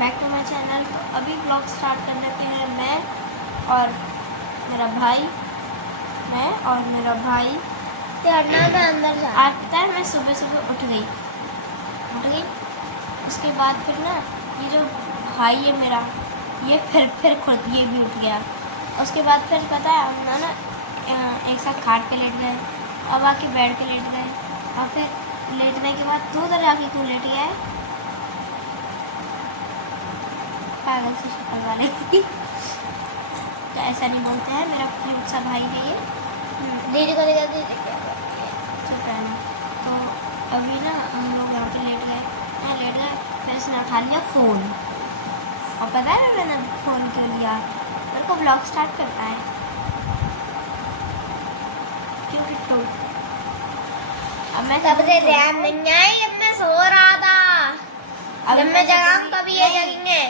Back to my channel. तो अभी blog start कर देते हैं। मैं और मेरा भाई अंदर आता है। मैं सुबह सुबह उठ गई। उसके बाद फिर ना ये जो भाई है मेरा, ये फिर खुद ये भी उठ गया। उसके बाद फिर पता है हम ना एक साथ खाट पे लेट गए, अब आके बेड पे लेट गए, और फिर लेटने के बाद तू उधर जाके क्यों लेट गया है पागल से शक्ल वाले। तो ऐसा नहीं बोलते हैं, मेरा क्यूट सा भाई है ये। दीदी को दीदी चुप है ना। तो अभी ना हम लोग यहाँ पे लेट गए, फिर इसने उठा लिया फ़ोन। और पता है मैंने फ़ोन क्यों लिया? मेरे को ब्लॉग स्टार्ट करना है। क्यों किट्टू? अब मैं तब से ध्यान नहीं आई, अब मैं सो रहा था। जब मैं जगाऊं तभी ये जगेंगे।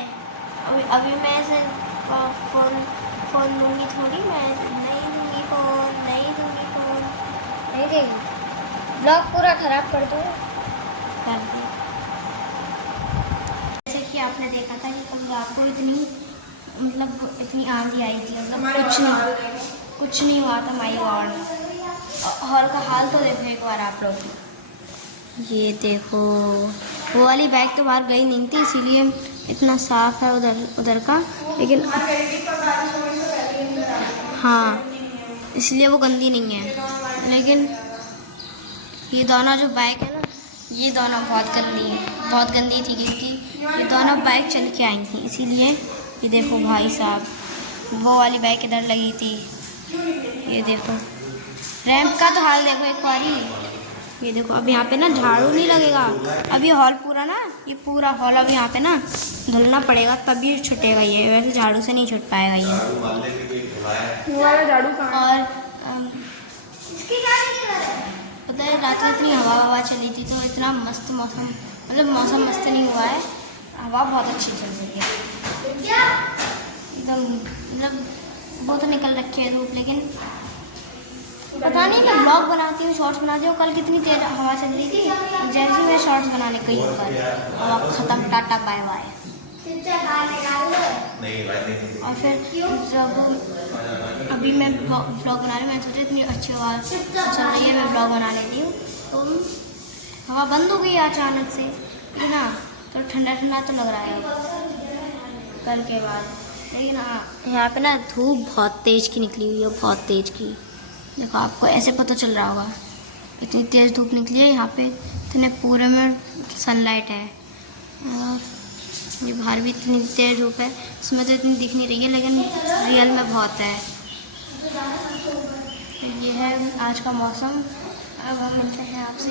अभी मैं ऐसे फ़ोन लूँगी थोड़ी, मैं नहीं दूँगी फ़ोन। नहीं देगी, ब्लॉग पूरा खराब कर दूँ। कर दी। जैसे कि आपने देखा था कि कल रात को इतनी आंधी आई थी, मतलब कुछ नहीं हुआ था। माई गॉड। हॉल का हाल तो देखो एक बार आप लोग। ये देखो, वो वाली बैग तो बाहर गई नहीं थी, इसीलिए इतना साफ है उधर का। लेकिन हाँ, इसलिए वो गंदी नहीं है। लेकिन ये दोनों जो बाइक है ना, ये दोनों बहुत गंदी थी, क्योंकि ये दोनों बाइक चल के आई थी। इसीलिए ये देखो भाई साहब, वो वाली बाइक इधर लगी थी। ये देखो रैंप का तो हाल देखो एक बार ही। ये देखो अब यहाँ पे ना झाड़ू नहीं लगेगा। अब ये हॉल ये पूरा हॉल अब यहाँ पे ना धुलना पड़ेगा, तभी छुटेगा ये। वैसे झाड़ू से नहीं छुट पाएगा ये। और पता है रात में इतनी हवा चली थी, तो इतना मस्त मौसम, मतलब मौसम मस्त नहीं हुआ है, हवा बहुत अच्छी चल रही है एकदम। मतलब वो तो निकल रखी है धूप, लेकिन पता नहीं मैं ब्लॉग बनाती हूँ, शॉर्ट्स बनाती हूँ। कल कितनी तेज हवा चल रही थी, जैसे मैं शॉर्ट्स बनाने गई ऊपर, हवा खत्म, टाटा बाय बाय। और फिर जब अभी मैं ब्लॉग बना रही हूँ, मैं सोचा इतनी अच्छी हवा चल रही है, मैं ब्लॉग बना लेती हूँ। तो हवा बंद हो गई अचानक से, लेकिन हाँ तो ठंडा तो लग रहा है कल के बाद। लेकिन हाँ यहाँ पे ना धूप बहुत तेज की निकली हुई है, बहुत तेज की। देखो आपको ऐसे पता चल रहा होगा, इतनी तेज़ धूप निकली है यहाँ पे, इतने पूरे में सनलाइट है। और ये बाहर भी इतनी तेज़ धूप है, इसमें तो इतनी दिख नहीं रही है, लेकिन रियल में बहुत है। ये है आज का मौसम। अब हम मिलते हैं आपसे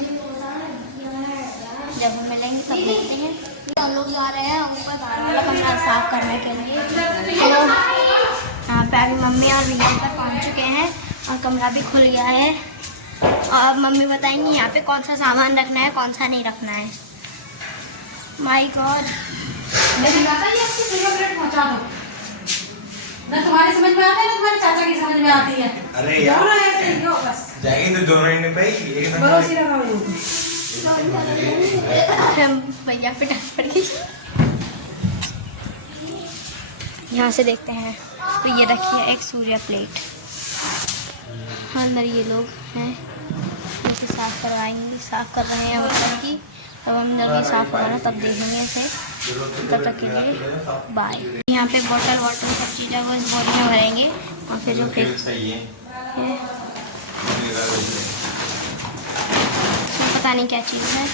जब हम मिलेंगे तब देखते हैं। हम लोग जा रहे हैं ऊपर बाहर वाला कमरा साफ़ करने के लिए। तो यहाँ पे अभी मम्मी और रियल पर पहुँच चुके हैं और कमरा भी खुल गया है। और मम्मी बताएंगी यहाँ पे कौन सा सामान रखना है, कौन सा नहीं रखना है। माय गॉड, पहुंचा दो ना, तुम्हारी समझ में आता है ना तुम्हारे चाचा की समझ में आती है। अरे यार ऐसे ही हो बस, जाएंगे तो दोनों ही भाई एकदम भरोसे रखा हुआ भैया पे डांस पड़ गई। यहाँ से देखते हैं। तो ये रखी है एक सूर्य प्लेट, अंदर ये लोग हैं, इसे साफ़ साफ़ कर रहे हैं ऊपर की। तब हम जब ये साफ़ होगा ना तब देखेंगे इसे। तब तक के लिए बाय। यहाँ पे बॉटल सब चीज़ें वो इस बोरी में भरेंगे, और फिर जो फिर पता नहीं क्या चीज़ है, ये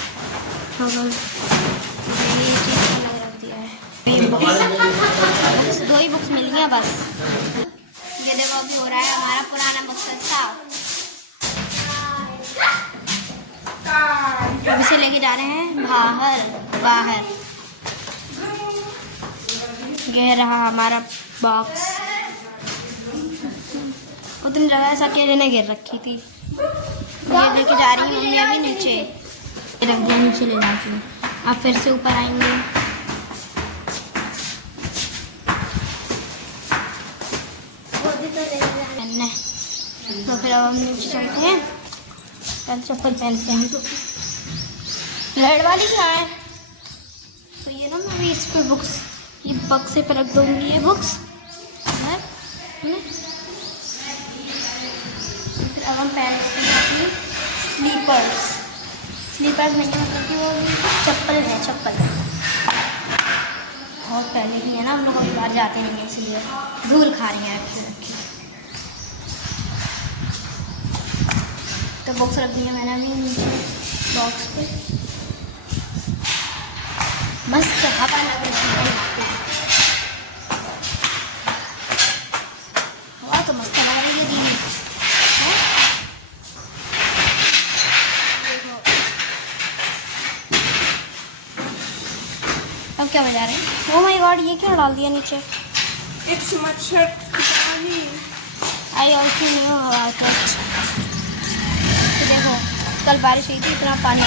चीज़ अलग रख दिया है। बस 2 ही बुक्स मिल गया बस। ये देखो अभी हो रहा है हमारा पुराना मकसद साफ। अब इसे लेके जा रहे हैं बाहर। ये रहा हमारा बॉक्स। उतनी जगह ऐसा अकेले ने घेर रखी थी। ये लेके जा रही है मम्मी अभी नीचे, रख दिया नीचे ले जाके। अब फिर से ऊपर आएंगे। तो फिर अब हम नीचे चलते हैं, पहले चप्पल पहनते हैं। रेड वाली क्या है? तो ये ना मैं अभी इस पर बुक्स ये बक्से पर रख दूँगी ये बुक्स। फिर अब हम पहन अपनी स्लीपर्स में क्या मतलब कि वो चप्पल है, चप्पल बहुत पहले की है ना, हम लोग अभी बाहर जाते नहीं हैं इसलिए धूल खा रही हैं रखी। तो बॉक्स रख दिया मैंने अभी नीचे बॉक्स पे। मस्त हवा लग रही है, हवा तो मस्त लग रही है दीदी। अब क्या बजा रहे हैं? ओह माय गॉड, ये क्या डाल दिया नीचे? इट्स मच्छर आई ऑल्सो न्यू हवा था। तो देखो कल बारिश हुई थी, इतना पानी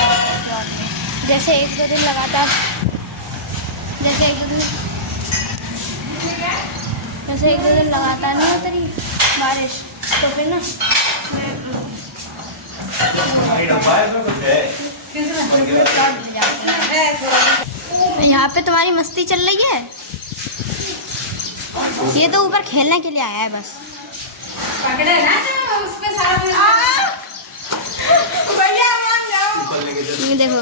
जैसे एक दो दिन लगातार नहीं होती रही बारिश, तो फिर ना यहाँ पे तुम्हारी मस्ती चल रही है। ये तो ऊपर खेलने के लिए आया है बस। पकड़े ना जो उसमें सारा ये देखो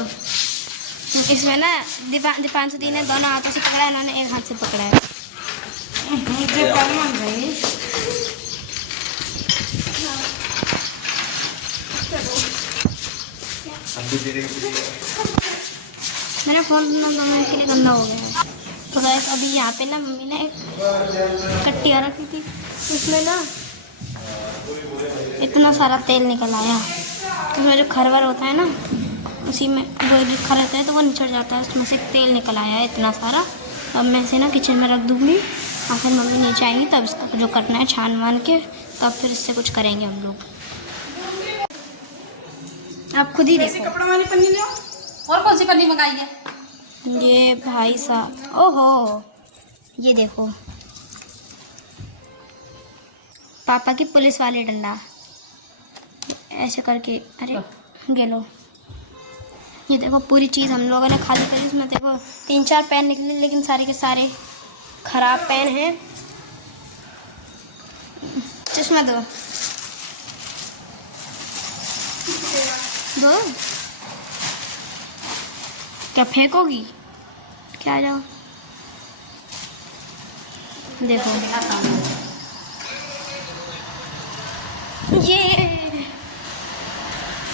इसमें ना दीपांशु दी ने दोनों हाथों से पकड़ा है, इन्होंने एक हाथ से पकड़ा है। मुझे कल मन गई। मेरा फ़ोन दोनों के लिए गंदा हो गया है। तो गाइस अभी यहाँ पे ना मम्मी ने एक कट्टिया रखी थी, उसमें ना इतना सारा तेल निकल आया। उसमें जो खरवर होता है ना, उसी में वो जो खर होता है तो वो निचड़ जाता है, उसमें से तेल निकल आया है इतना सारा। अब मैं इसे ना किचन में रख दूँगी और फिर मम्मी नीचे आएंगी तब इसका जो कटना है छान वान के, तब फिर इससे कुछ करेंगे हम लोग। आप खुद ही देखो। कपड़ों वाली पन्नी ले आओ। और कौन सी पन्नी मंगाई है? ये भाई साहब, ओहो ये देखो पापा की पुलिस वाली डंडा ऐसे करके। अरे ये लो, ये देखो पूरी चीज़ हम लोगों ने खाली करी। इसमें देखो 3-4 पेन निकले, लेकिन सारे के सारे खराब पेन हैं। चश्मा दो क्या फेंकोगी क्या? जाओ देखो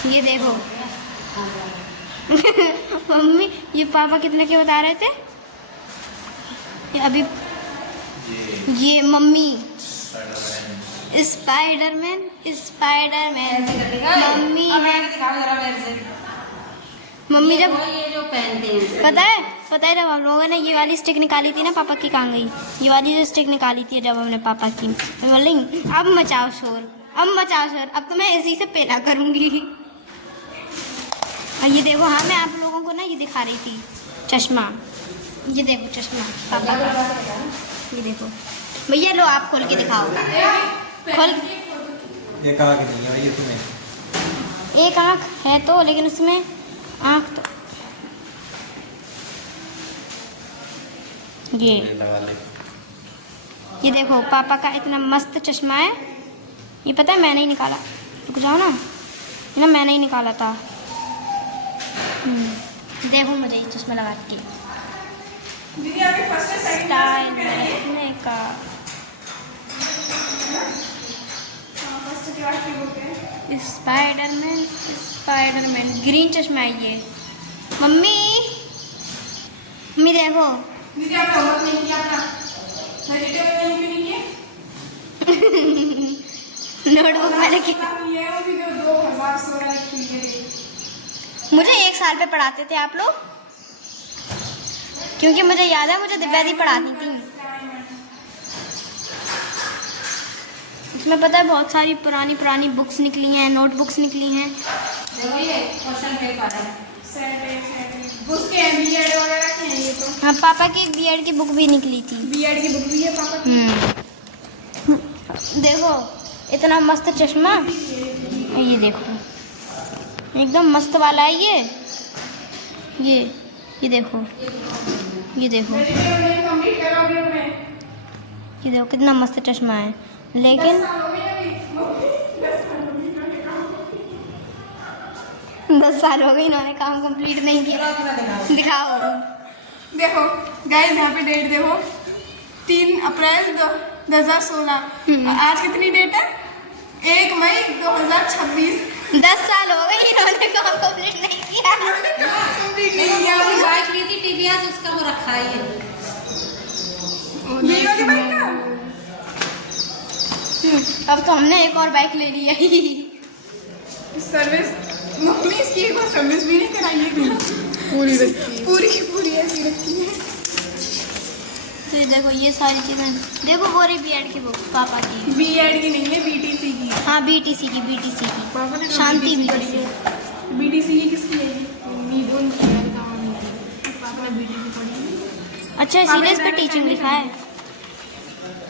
ये देखो मम्मी ये पापा कितने के बता रहे थे? ये अभी ये मम्मी स्पाइडरमैन मम्मी है। मम्मी जब ये जो पहनते हैं पता है जब हम लोगों ने ये वाली स्टिक निकाली थी ना, पापा की कहाँ गई? ये वाली जो स्टिक निकाली थी जब हमने पापा की, मैं बोल रही अब मचाओ शोर, अब तो मैं इसी से पहना करूँगी। और ये देखो, हाँ मैं आप लोगों को ना ये दिखा रही थी चश्मा। ये देखो चश्मा पापा का, ये देखो भैया लो आप खोल के दिखाओ। खोल एक आँख नहीं है ये तुम्हें। एक आँख है तो, लेकिन उसमें आँख तो ये देखो पापा का इतना मस्त चश्मा है। ये पता है मैंने ही निकाला, रुक जाओ ना, ये ना मैंने ही निकाला था। देखो मुझे ये चश्मा लगा के स्टाइल देखने का। स्पाइडरमैन ग्रीन चश्मा है ये। मम्मी देखो दीदी आपने होमवर्क नहीं किया अपना? वेजिटेबल नहीं किए? नोटबुक में लिखी। ये वो भी 2016 लिखी है। मुझे 1 साल पे पढ़ाते थे आप लोग, क्योंकि मुझे याद है मुझे दिव्या दी पढ़ाती थी। इसमें पता है बहुत सारी पुरानी बुक्स निकली हैं, नोटबुक्स निकली हैं। क्वेश्चन पेपर है। उसके बीएड वगैरह के हैं ये तो। हाँ पापा की एक बीएड की बुक भी निकली थी। बीएड की बुक भी है पापा की। देखो इतना मस्त चश्मा, ये देखो एकदम मस्त वाला है ये देखो ये देखो, वेजिटेबल कंप्लीट करोगे मैं ये देखो कितना मस्त चश्मा है, लेकिन 10 साल हो गए इन्होंने काम कंप्लीट नहीं किया। दिखाओ। देखो गाइस, यहाँ पे डेट देखो, 3 अप्रैल 2016। आज कितनी डेट है? 1 मई 2026। 10 साल हो गए इन्होंने काम कंप्लीट नहीं किया। कंप्लीट नहीं किया। बाइक ली थी टीवीएस, उसका वो रखा है ये। ये वाली बाइक का? अब तो हमने एक और बाइक ले ली है। सर्विस मम्मी इसकी एक बार सर्विस भी नहीं कराई है। पूरी की पूरी ऐसी रखी है। तो ये देखो ये सारी चीज़ें देखो, वो रही बीएड की बुक पापा की। बीएड की नहीं है, बीटीसी की। हाँ बीटीसी की पापा ने शांति BTC बीटीसी। बीटीसी की किसकी है? नीदोन की है, गाँव में की। पापा ने बीटीसी पढ़ी है। अच्छा इसीलिए इस पर टीचिंग लिखा है,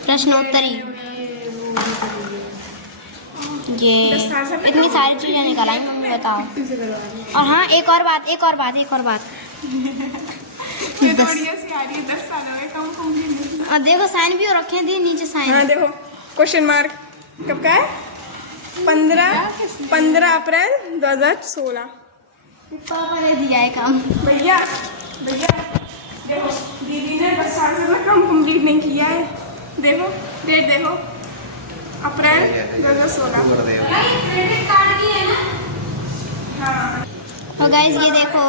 प्रश्नोत्तरी। ये इतनी सारी चीज़ें निकल आई मम्मी, बताओ। और हाँ एक और बात। ये तो बढ़िया सी आ रही है। 10 साल हो गए काम कंप्लीट नहीं। और देखो साइन भी हो रखे हैं, दी नीचे साइन। हाँ देखो, क्वेश्चन मार्क कब का है? 15 अप्रैल 2016। पापा ने दिया है काम। भैया देखो, दीदी ने 10 साल से अपना काम कंप्लीट नहीं किया है। देखो डेट देखो, अप्रैल 2016। क्रेडिट कार्ड की है ना? हाँ और गाइस ये देखो,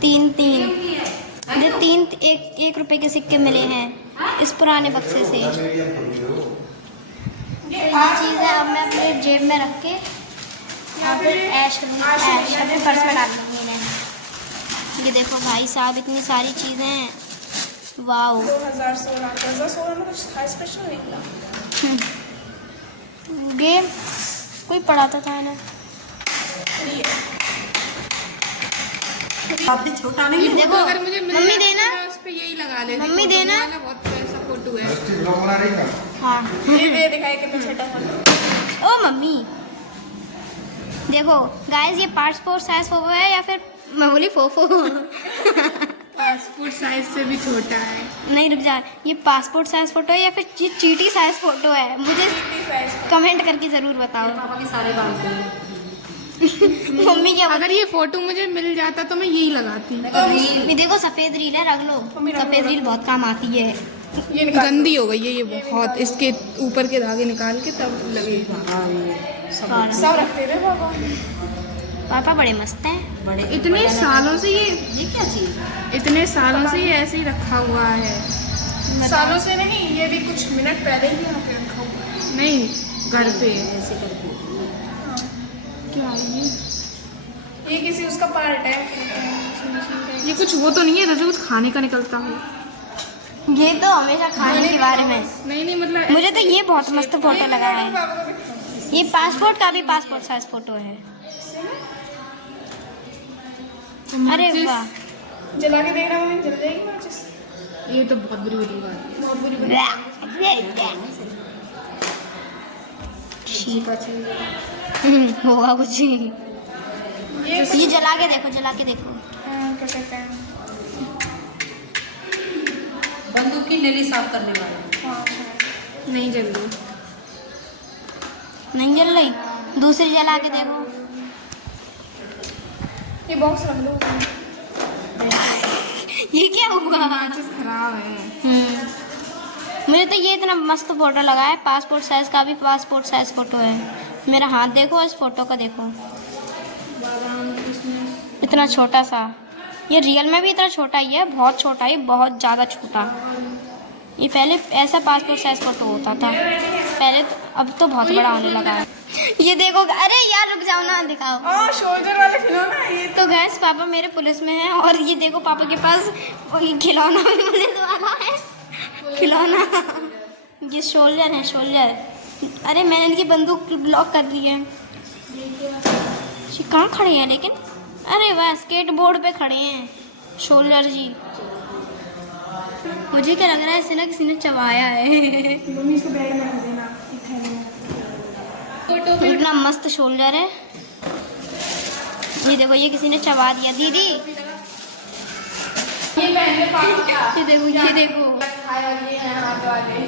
3 1 रुपए के सिक्के मिले हैं इस पुराने बक्से से। ये चीज़ है, अब मैं अपने जेब में रख के ऐश अपने पर्स में डाल दूँगी इन्हें। ये देखो भाई साहब इतनी सारी चीज़ें हैं, वाओ। 2016 में कुछ था स्पेशल निकला। गेम कोई पढ़ाता था ना। छोटा नहीं। देखो अगर मुझे मिल मम्मी जाता देना, तो उस पे यही लगा लेती। मम्मी देना। बहुत ऐसा फोटो है। हाँ ये दिखाए कितना छोटा फोटो। ओ मम्मी देखो गाइस, ये पासपोर्ट साइज फोटो है या फिर मैं बोली फोफो। पासपोर्ट साइज से भी छोटा है। नहीं रुक जा, ये पासपोर्ट साइज फोटो है या फिर ये चीटी साइज फोटो है? मुझे कमेंट करके जरूर बताओ। पापा के सारे बाल थे। मम्मी क्या अगर ये फोटो मुझे मिल जाता तो मैं यही लगाती। ये देखो सफेद रील है, रख लो। सफेद रील बहुत काम आती है। ये गंदी हो गई है ये बहुत। इसके ऊपर के धागे निकाल के तब लगेगा। सब रखते थे पापा। पापा बड़े मस्त हैं। बड़े इतने सालों से ये क्या चीज है? इतने सालों से ये ऐसे ही रखा हुआ है। सालों से नहीं, ये भी कुछ मिनट पहले ही यहाँ पे रखा हुआ है। नहीं घर पे ऐसे करके क्या ये किसी उसका पार्ट है। ये कुछ वो तो नहीं है जैसे कुछ खाने का निकलता हो। ये तो हमेशा खाने के बारे में। नहीं मतलब मुझे तो ये बहुत मस्त फोटो लगा है। ये पासपोर्ट का भी पासपोर्ट साइज फोटो है। अरे वाह, जला के देखना, मुझे जल जाएगी माचिस। ये तो बहुत बुरी बात है। बहुत बुरी होगा कुछ। ये ये जला के देखो, जला के देखो। क्या कहते हैं? बंदूक की नली साफ करने वाला। नहीं जल रही। नहीं जल रही, दूसरी जला के देखो। ये बॉक्स रख लो। ये क्या हुआ? माचिस खराब है। मुझे तो ये इतना मस्त फोटो लगा है। पासपोर्ट साइज का भी पासपोर्ट साइज फोटो है। मेरा हाथ देखो, इस फोटो का देखो, इतना छोटा सा। ये रियल में भी इतना छोटा ही है, बहुत छोटा है, बहुत ज़्यादा छोटा। ये पहले ऐसा पासपोर्ट साइज फोटो होता था पहले, अब तो बहुत बड़ा होने लगा है। ये देखो, अरे यार रुक जाओ ना, दिखाओ। शोल्डर वाला खिलौना ये। तो गैस पापा मेरे पुलिस में हैं, और ये देखो पापा के पास खिलौना भी पुलिस वाला है। खिलौना, ये शोल्डर है, शोल्डर। अरे मैंने इनकी बंदूक ब्लॉक कर दी है। ये कहाँ खड़े हैं लेकिन? अरे वाह, स्केट बोर्ड पे खड़े हैं शोल्डर जी। मुझे क्या लग रहा है, इसे ना किसी ने चबाया है। मम्मी इसको बैग में रख देना। इतना मस्त शोल्डर है। ये देखो, ये किसी ने चबा दिया। दीदी ये पहन के पापा ये देखो ये देखो खाया ये है हाथ वाले।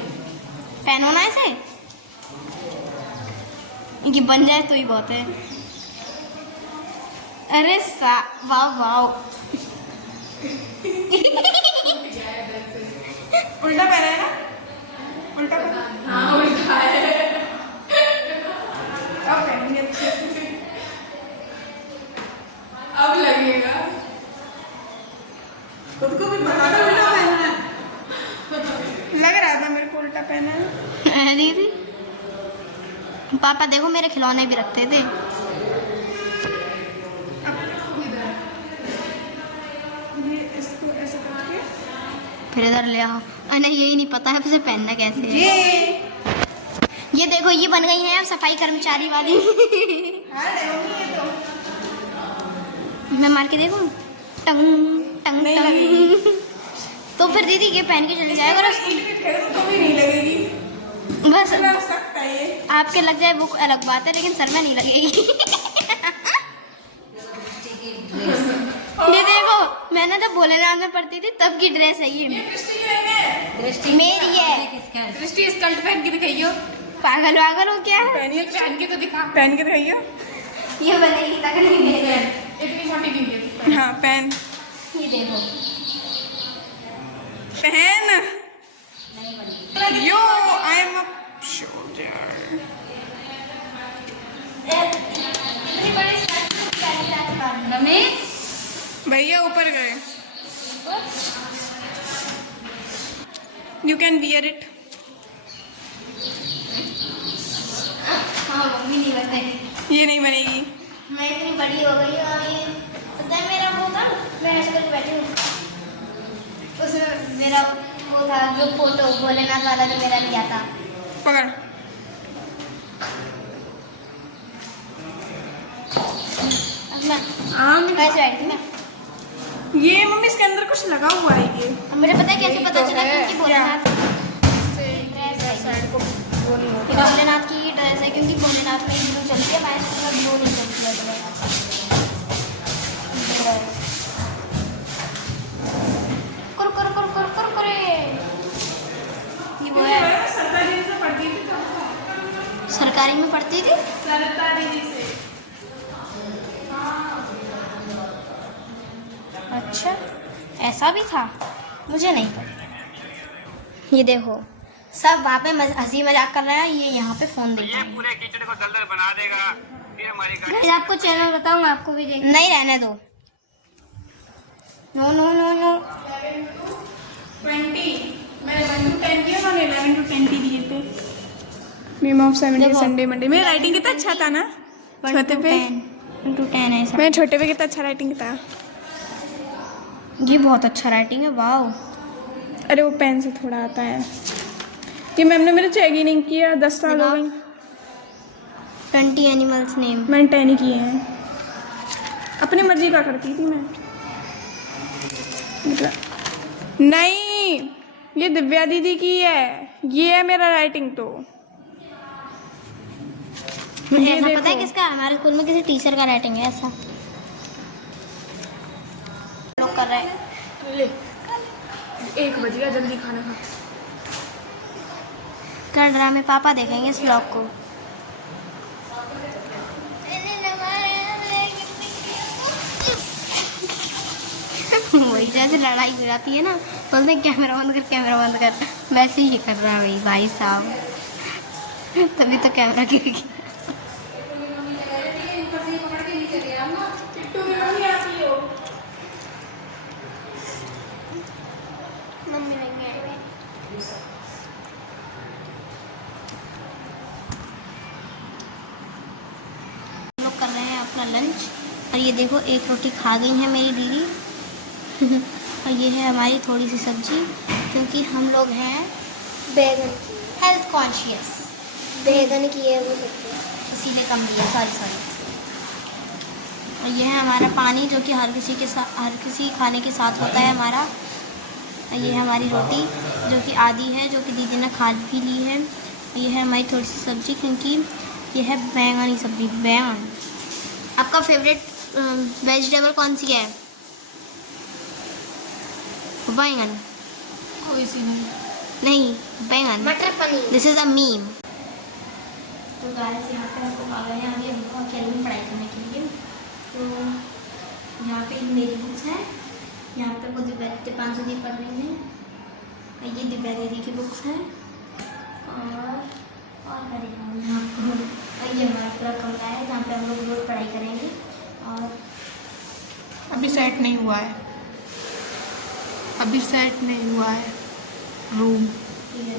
पहनो ना ऐसे, इनकी बन जाए तो ही बहुत है। अरे वाह वाह उल्टा पहना है ना, उल्टा पहना। हाँ उल्टा है। अब पहनेंगे अच्छे से। अब लगेगा खुद को भी पता था उल्टा पहनना है। लग रहा था मेरे को उल्टा पहना है। दीदी पापा देखो मेरे खिलौने भी रखते थे। ये इसको ऐसे करके फिर इधर ले आओ। नहीं यही नहीं पता है उसे पहनना कैसे है। ये देखो ये बन गई है अब सफाई कर्मचारी वाली। हाँ होगी ये तो। मैं मार के देखूं, टंग टंग नहीं टंग। तो फिर दीदी ये पहन के चले जाएगा और तो भी नहीं लगेगी। बस लग सकता है ये। आपके लग जाए वो अलग बात है, लेकिन सर में नहीं लगेगी। ये देखो मैंने जब भोलेनाथ में पढ़ती थी तब की ड्रेस है ये मेरी है। दृष्टि स्कर्ट पहन के दिखाइयो। पागल वागल हो क्या? पहनिए पहन के तो दिखा, पहन के दिखाइयो। ये बनेगी तक नहीं मेरे। इतनी छोटी नहीं है। हाँ पहन, ये देखो पहन। Yo I am a soldier. Mummy भैया ऊपर गए। You can wear it. हाँ मम्मी नहीं बनेगी। ये नहीं बनेगी। मैं इतनी बड़ी हो गई हूँ अभी। पता है मेरा वो था, मैं ऐसे करके बैठी हूँ, उसमें मेरा वो था जो फोटो भोलेनाथ वाला जो मेरा लिया था। पकड़। अब मैं आम कैसे बैठी थी मैं? ये मम्मी इसके अंदर कुछ लगा हुआ है ये। अब मुझे पता है कैसे पता चला क्योंकि भोलेनाथ भोलेनाथ की ही ड्रेस है, क्योंकि भोलेनाथ में ब्लू चलती है, मैं इसमें ब्लू नहीं चलती है। कुरकुर कुरकुर कुरकुरे ये वो है। सरकारी से पढ़ती थी तो सरकारी में पढ़ती थी। सरकारी से। अच्छा ऐसा भी था, मुझे नहीं पता। ये देखो सब वहाँ पे हंसी मजाक कर रहे हैं, ये यहाँ पे फोन देख रहे हैं। पूरे कीचड़ को दलदल बना देगा। फिर हमारी गाइस आपको चैनल बताऊँ आपको भी देख नहीं रहने दो। नो नो नो नो 20 मैंने 1 to 10 दिया, उन्होंने 11 to 20 दिए थे। Name of 70 Sunday Monday. मेरा राइटिंग कितना अच्छा था ना छोटे पे। 1 to 10 ऐसा। मैं छोटे पे कितना अच्छा राइटिंग था। ये बहुत अच्छा राइटिंग है, वाओ। अरे वो पेन से थोड़ा आता है। ये मैम ने मेरे चेक ही नहीं किया, 10 साल हो गई। 20 एनिमल्स नेम। मैंने 10 ही किए हैं। अपनी मर्जी का करती थी मैं। नहीं ये दिव्या दीदी की है, ये है मेरा राइटिंग। तो मुझे ये ऐसा पता है देखो। किसका? हमारे स्कूल में किसी टीचर का राइटिंग है ऐसा। लोग कर रहे हैं। ले 1 बज गया, जल्दी खाना खा। कल ड्रामे पापा देखेंगे इस ब्लॉग को। वही जैसे लड़ाई हो जाती है ना, बोलते हैं कैमरा बंद कर कैमरा बंद कर, वैसे ही कर रहा है भाई साहब। तभी तो कैमरा गिर गया। मम्मी नहीं आई। हम लोग कर रहे हैं अपना लंच, और ये देखो एक रोटी खा गई है मेरी दीदी। और ये है हमारी थोड़ी सी सब्जी, क्योंकि हम लोग हैं बैगन हेल्थ कॉन्शियस। बैगन की है वो सब्जी, इसीलिए कम दिया। सॉरी। और ये है हमारा पानी, जो कि हर किसी खाने के साथ होता है हमारा। ये है हमारी रोटी जो कि आधी है, जो कि दीदी ने खा भी ली है। ये है हमारी थोड़ी सी सब्जी, क्योंकि ये है बैंगनी सब्जी। बैंगन। आपका फेवरेट वेजिटेबल कौन सी है? बैंगन कोई सी नहीं। नहीं, बैंगन। मटर paneer. This is a meme. तो गाइस यहाँ पे हमको आ गए हैं अभी हमको अकेले में पढ़ाई करने के लिए। तो यहाँ पे मेरी बुक्स हैं, यहाँ पे वो दीपांशु दी पढ़ रही हैं, ये दिव्या दीदी की बुक्स हैं, और मैं दिखाऊंगी आपको। और ये हमारा पूरा कमरा है जहाँ पे हम लोग रोज पढ़ाई करेंगे। और अभी सेट नहीं हुआ है, अभी सेट नहीं हुआ है रूम। ये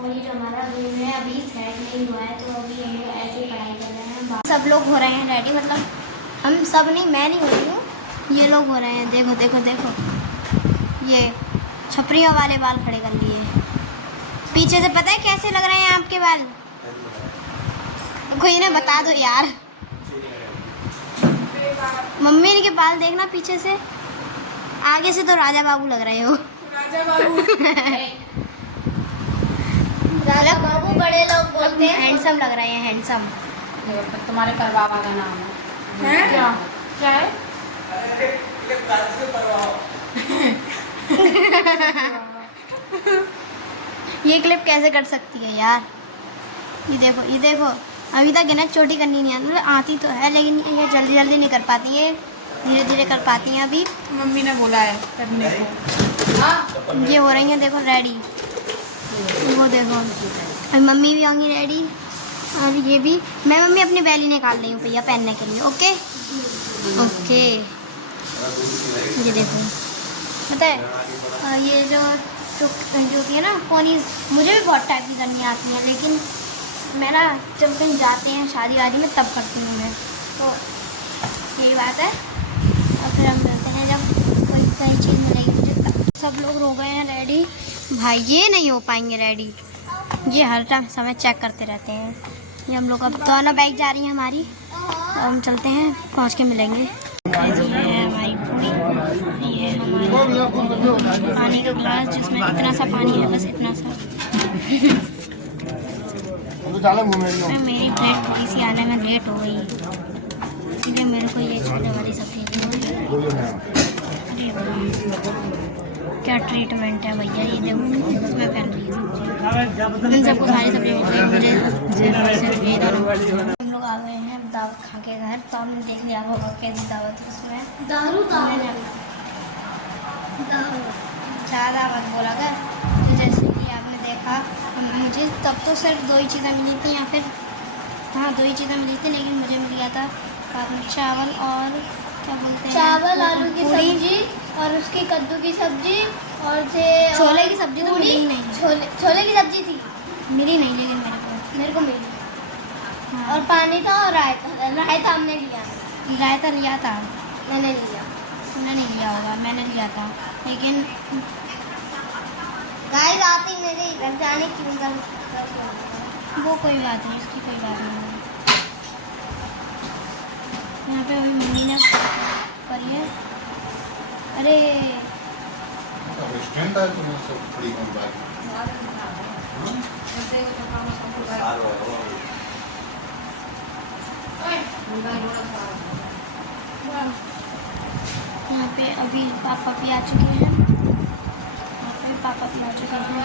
और ये जो हमारा रूम है अभी सेट नहीं हुआ है, तो अभी हम लोग ऐसे ही पढ़ाई कर रहे हैं। सब लोग हो रहे हैं रेडी, मतलब हम सब नहीं, मैं नहीं हो रही हूँ, ये लोग हो रहे हैं। देखो देखो देखो, ये छपरियों वाले बाल खड़े कर लिए। पीछे से पता है कैसे लग रहे हैं आपके बाल? कोई ना बता दो यार। मम्मी के बाल देखना पीछे से, आगे से तो राजा बाबू लग रहे हो। राजा बाबू राजा बाबू बड़े लोग बोलते हैं। हैंडसम लग रहे हैं, हैंडसम। तुम्हारे परबाबा का नाम है हैं? क्या है? ये क्लिप कैसे कर सकती है यार? ये देखो, ये देखो, अभी तक इन्हें चोटी करनी नहीं आती, मतलब आती तो है लेकिन ये जल्दी जल्दी नहीं कर पाती है, धीरे धीरे कर पाती हैं अभी। मम्मी ने बोला है करने को। ये हो रही हैं देखो रेडी, वो देखो अभी मम्मी भी होंगी रेडी, और ये भी। मैं मम्मी अपनी बैली निकाल रही हूँ भैया पहनने के लिए। ओके ओके, ये देखो, पता है ये जो होती है ना पोनीज, मुझे भी बहुत टाइप की करनी आती है, लेकिन मैं ना जब कहीं जाते हैं शादी वादी में तब करती हूँ मैं, तो यही बात है। और फिर हम मिलते हैं जब कोई कई चीज़ मिलेगी मुझे तब। सब लोग हो गए हैं रेडी, भाई ये नहीं हो पाएंगे रेडी, ये हर टाइम समय चेक करते रहते हैं। ये हम लोग अब दोनों बाइक जा रही हैं हमारी, तो हम चलते हैं, पहुँच के मिलेंगे। ये है हमारी पूरी, ये है हमारी पानी का गिलास जिसमें इतना सा पानी है, बस इतना सा। मेरी प्लेट थोड़ी सी आने में लेट हो गई, इसलिए मेरे को ये छोटे वाली सब्जी दी। अरे क्या ट्रीटमेंट है भैया, ये देखो इसमें फैल रही है सब्जी। इन सबको सारी सब्जी मिल गई, मुझे सिर्फ ये दोनों। हम लोग आ गए हैं दावत खा के घर, तो हमने देख लिया होगा कैसी दावत है उसमें। दारू ज़्यादा मत बोला कर। तो जैसे कि आपने देखा, मुझे तब तो सिर्फ 2 ही चीज़ें मिली थी, या फिर हाँ 2 ही चीज़ें मिली थी, लेकिन मुझे मिल गया था बाद में चावल और क्या बोलते हैं, चावल, आलू की पूरी, सब्जी और उसकी कद्दू की सब्जी और छोले की सब्जी तो मिली नहीं, छोले की सब्जी थी, मिली नहीं लेकिन मेरे को मिली। हाँ। और पानी था और रायता हमने लिया, रायता लिया था, मैंने लिया। तुमने नहीं लिया होगा, मैंने लिया था, लेकिन गाइस आती मेरे इधर जाने की वो कोई बात नहीं, इसकी कोई बात नहीं है। यहाँ पे अभी मम्मी ने करी है। अरे यहाँ पे अभी पापा भी आ चुके हैं, यहाँ पे पापा भी आ चुके हैं।